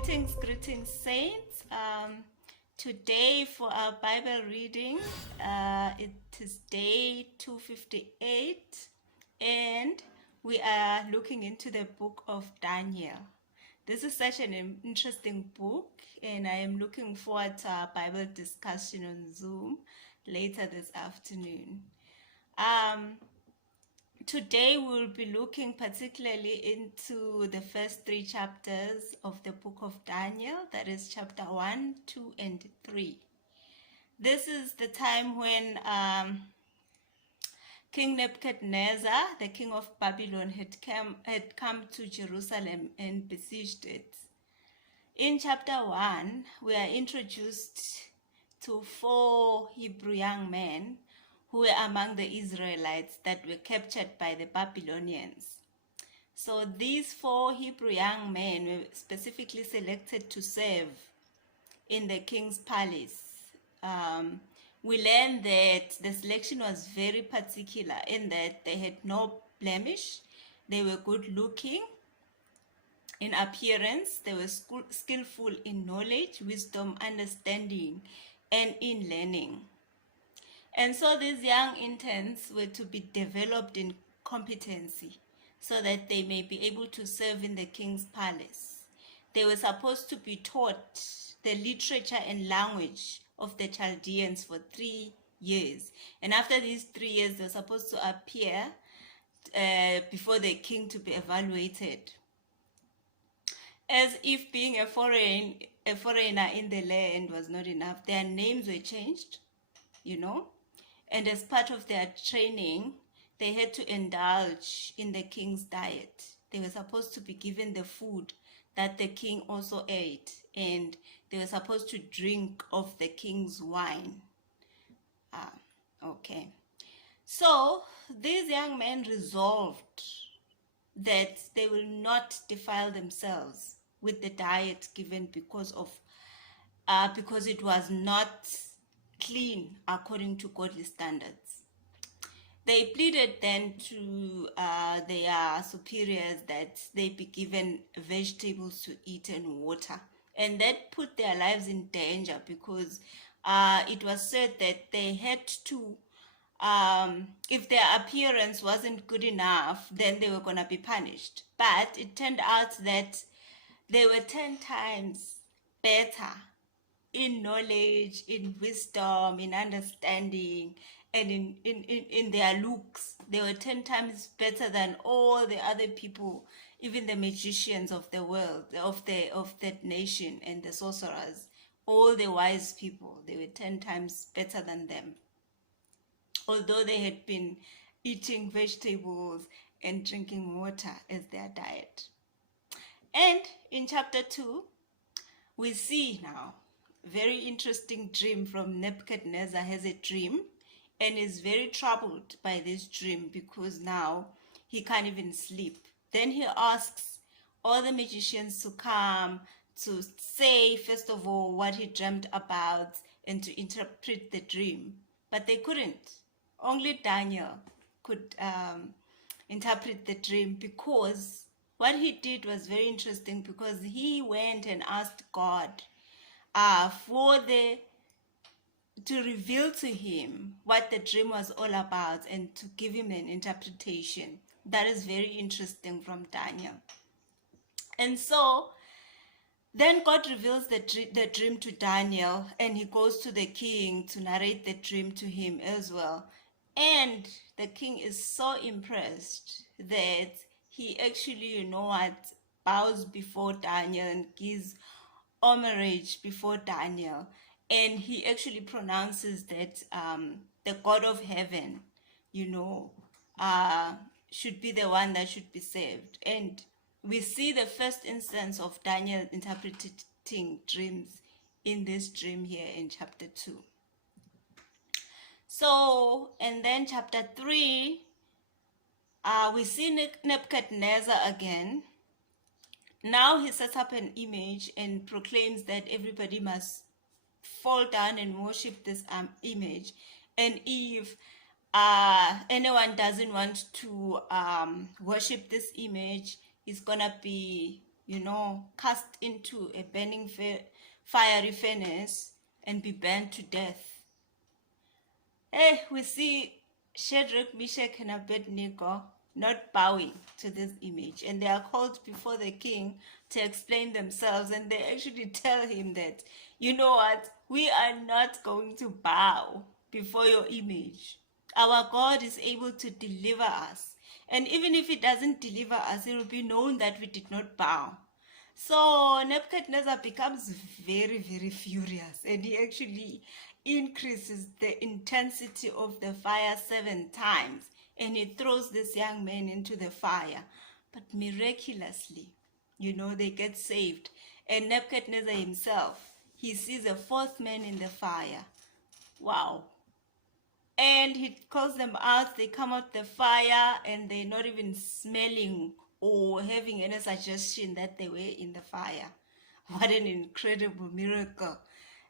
Greetings, saints. Today for our Bible reading, it is day 258, and we are looking into the book of Daniel. This is such an interesting book, and I am looking forward to our Bible discussion on Zoom later this afternoon. Today we'll be looking particularly into the first three chapters of the book of Daniel, that is chapter 1, 2, and 3. This is the time when King Nebuchadnezzar, the king of Babylon, had come to Jerusalem and besieged it. In chapter 1, we are introduced to 4 Hebrew young men who were among the Israelites that were captured by the Babylonians. So these 4 Hebrew young men were specifically selected to serve in the king's palace. We learned that the selection was very particular in that they had no blemish, they were good looking in appearance, they were skillful in knowledge, wisdom, understanding, and in learning. And so these young interns were to be developed in competency so that they may be able to serve in the king's palace. They were supposed to be taught the literature and language of the Chaldeans for 3 years. And after these 3 years, they were supposed to appear before the king to be evaluated. As if being a foreigner in the land was not enough, their names were changed, and as part of their training, they had to indulge in the king's diet. They were supposed to be given the food that the king also ate, and they were supposed to drink of the king's wine. Okay. So these young men resolved that they will not defile themselves with the diet given because it was not clean according to godly standards. They pleaded then to their superiors that they be given vegetables to eat and water, and that put their lives in danger because it was said that they had to, if their appearance wasn't good enough, then they were going to be punished. But it turned out that they were 10 times better in knowledge, in wisdom, in understanding, and in their looks. They were 10 times better than all the other people, even the magicians of the world, of that nation, and the sorcerers, all the wise people. They were 10 times better than them, although they had been eating vegetables and drinking water as their diet. And in chapter 2, we see now very interesting dream from Nebuchadnezzar. Has a dream and is very troubled by this dream because now he can't even sleep. Then he asks all the magicians to come to say, first of all, what he dreamt about and to interpret the dream. But they couldn't. Only Daniel could interpret the dream, because what he did was very interesting, because he went and asked God to reveal to him what the dream was all about and to give him an interpretation. That is very interesting from Daniel. And so then God reveals the dream to Daniel, and he goes to the king to narrate the dream to him as well. And the king is so impressed that he actually, bows before Daniel and gives homage before Daniel, and he actually pronounces that the God of heaven, should be the one that should be saved. And we see the first instance of Daniel interpreting dreams in this dream here in chapter 2. So, and then chapter 3, we see Nebuchadnezzar again. Now he sets up an image and proclaims that everybody must fall down and worship this image. And if anyone doesn't want to worship this image, he's gonna be cast into a burning fiery furnace and be burned to death. Hey, we see Shadrach, Meshach, and Abednego not bowing to this image, and they are called before the king to explain themselves, and they actually tell him that, you know what, we are not going to bow before your image. Our God is able to deliver us, and even if he doesn't deliver us, it will be known that we did not bow. So Nebuchadnezzar becomes very, very furious, and he actually increases the intensity of the fire 7 times, and he throws this young man into the fire. But miraculously, they get saved. And Nebuchadnezzar himself, he sees a 4th man in the fire. Wow. And he calls them out. They come out the fire, and they're not even smelling or having any suggestion that they were in the fire. What an incredible miracle.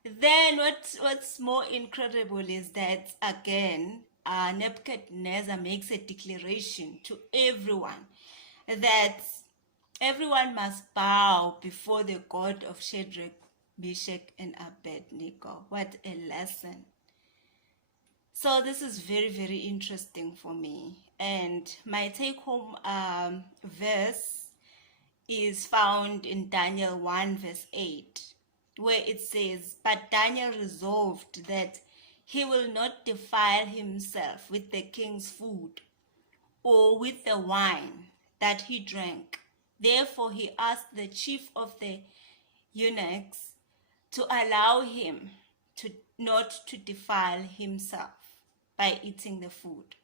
Then what's more incredible is that, again, Nebuchadnezzar makes a declaration to everyone that everyone must bow before the God of Shadrach, Meshach, and Abednego. What a lesson. So this is very, very interesting for me. And my take-home verse is found in Daniel 1 verse 8, where it says, "But Daniel resolved that he will not defile himself with the king's food or with the wine that he drank. Therefore he asked the chief of the eunuchs to allow him not to defile himself by eating the food."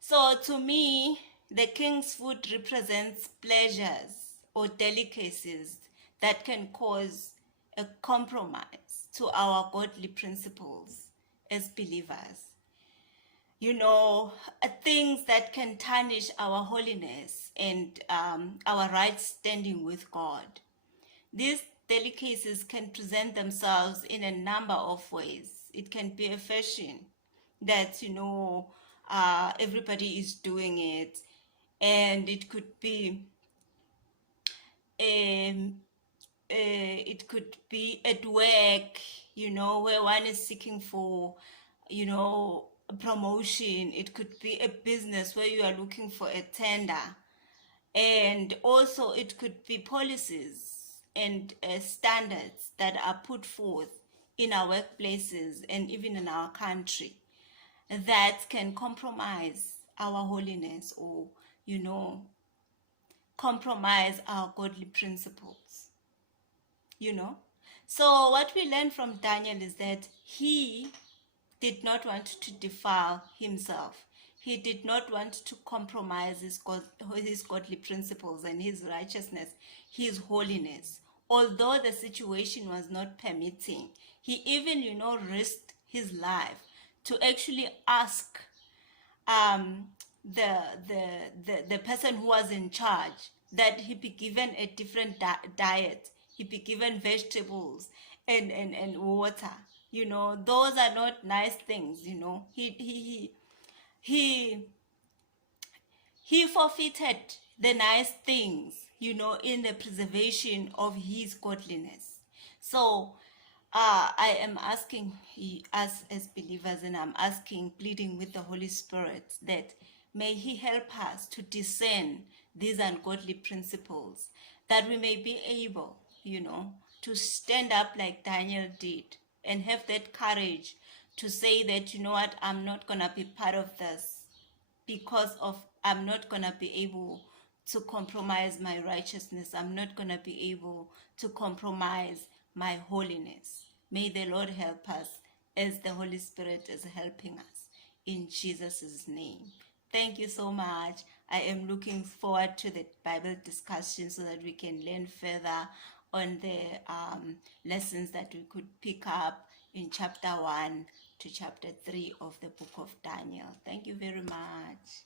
So to me, the king's food represents pleasures or delicacies that can cause a compromise to our godly principles as believers. Things that can tarnish our holiness and our right standing with God. These delicacies can present themselves in a number of ways. It can be a fashion that, everybody is doing it. And it could be at work, where one is seeking for, promotion. It could be a business where you are looking for a tender. And also it could be policies and standards that are put forth in our workplaces and even in our country that can compromise our holiness or, compromise our godly principles. So what we learn from Daniel is that he did not want to defile himself. He did not want to compromise his godly principles and his righteousness, his holiness. Although the situation was not permitting, he even, risked his life to actually ask the person who was in charge that he be given a different diet. He be given vegetables and water. Those are not nice things. He forfeited the nice things, in the preservation of his godliness. So I am asking us as believers, and I'm pleading with the Holy Spirit that may he help us to discern these ungodly principles, that we may be able, to stand up like Daniel did and have that courage to say that, what, I'm not going to be part of this because of I'm not going to be able to compromise my righteousness. I'm not going to be able to compromise my holiness. May the Lord help us as the Holy Spirit is helping us. In Jesus' name. Thank you so much. I am looking forward to the Bible discussion so that we can learn further on the lessons that we could pick up in chapter 1 to chapter 3 of the book of Daniel. Thank you very much.